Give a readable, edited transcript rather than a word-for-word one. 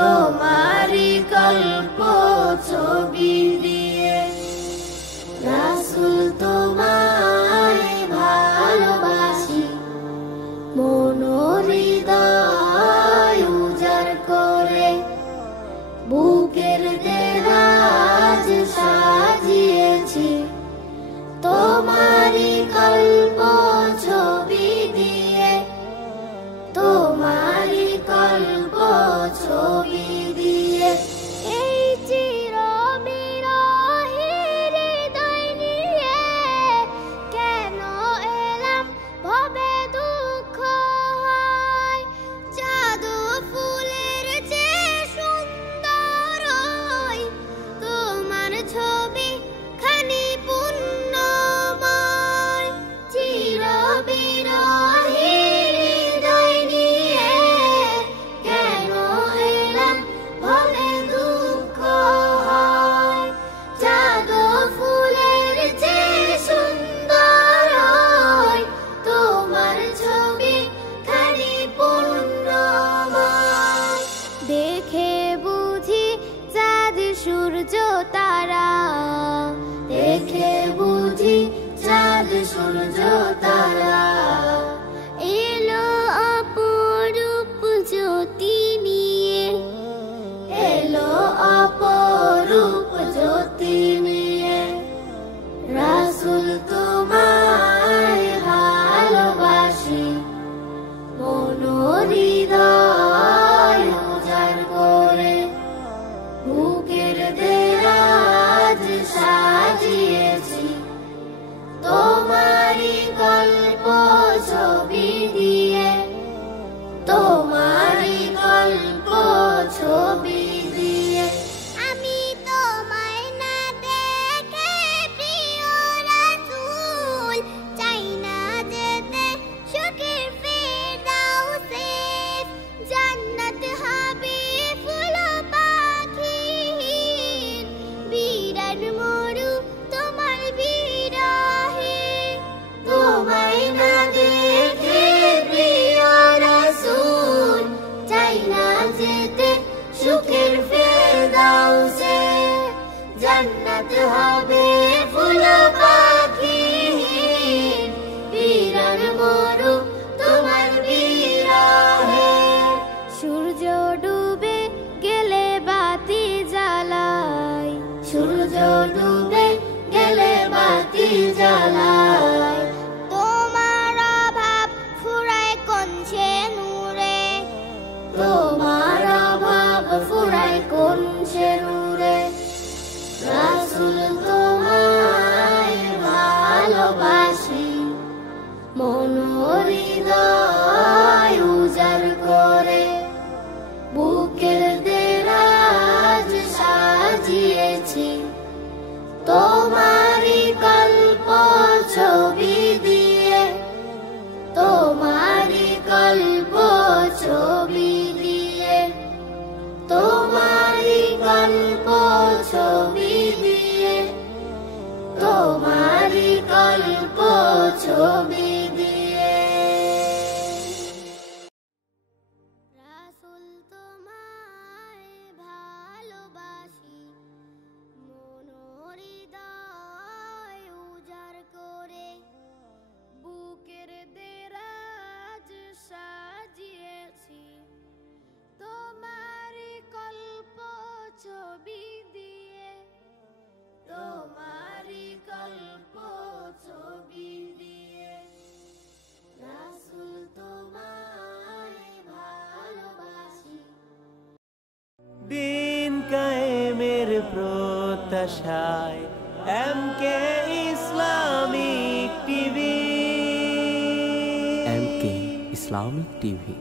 তোমারি কল্প ছবি দিয়ে। রাসূল তোমায় ভালোবাসি, মন হৃদয় উজাড় করে, বুকের দেরাজ সাজিয়েছি তোমারি কল্প ছবি দিয়ে, তোমারি কল্প ছবি দিয়ে। এই চির বিরহী হৃদয় নিয়ে কেন এলাম ভবে দুঃখ হয়, জাদু ফুলের চেয়ে সুন্দর হয় তোমার ছবি খানি পুণ্যময়। চির বিরহী হৃদয় নিয়ে কেন এলাম ভবে দুঃখ হয়, জাদু ফুলের চেয়ে সুন্দর হয় তোমার ছবি খানি পুণ্যময়। দেখে বুঝি চাঁদ সূর্য তারা, দেখে বুঝি চাঁদ সূর্য তারা, এলো অপরূপ জ্যোতি নিয়ে, এলো অপরূপ জ্যোতি নিয়ে। রাসূল তোমায় ভালোবাসি, মন হৃদয় উজাড় করে, বুকের দেরাজ সাজিয়েছি তোমারি কল্প ছবি দিয়ে, তোমারি কল্প ছবি দিয়ে। আমি তোমায় না দেখে প্রিয় রাসূল, চাই না যেতে সুখের ফেরদাউসে, জান্নাত হবে ফুল পাখির, বিরান মরু তোমার বিরহে। তোমায় না দেখে প্রিয় রাসূল, চাই না যেতে সুখের ফেরদাউসে, জান্নাত হবে ফুল পাখির, বিরান মরু তোমার বিরহে। সূর্য ডুবে গেলে বাতি জ্বালায়, সূর্য ডুবে গেলে বাতি জ্বালায়, তোমার অভাব ফুরায় কোন সে নূরে, তোমার অভাব ফুরায় কোন সে নূরে। রাসূল তোমায় ভালোবাসি, মন হৃদয় উজাড় করে, বুকের দেরাজ সাজিয়েছি তোমারি কল্প ছবি দিয়ে, তোমারি কল্প ছবি দিয়ে, তোমারি কল্প ছবি দিয়ে, তোমারি কল্প ছবি দিয়ে। রাসূল তোমায় ভালোবাসি, মন হৃদয় উজাড় করে, বুকের দেরাজ সাজিয়েছি তোমারি কল্প ছবি দিয়ে, তোমারি কল্প ছবি দিয়ে। রাসূল তোমায় ভালোবাসি। দিন কায়েমের প্রত্যাশায় এমকে ইসলামিক টিভি, এমকে ইসলামিক টিভি।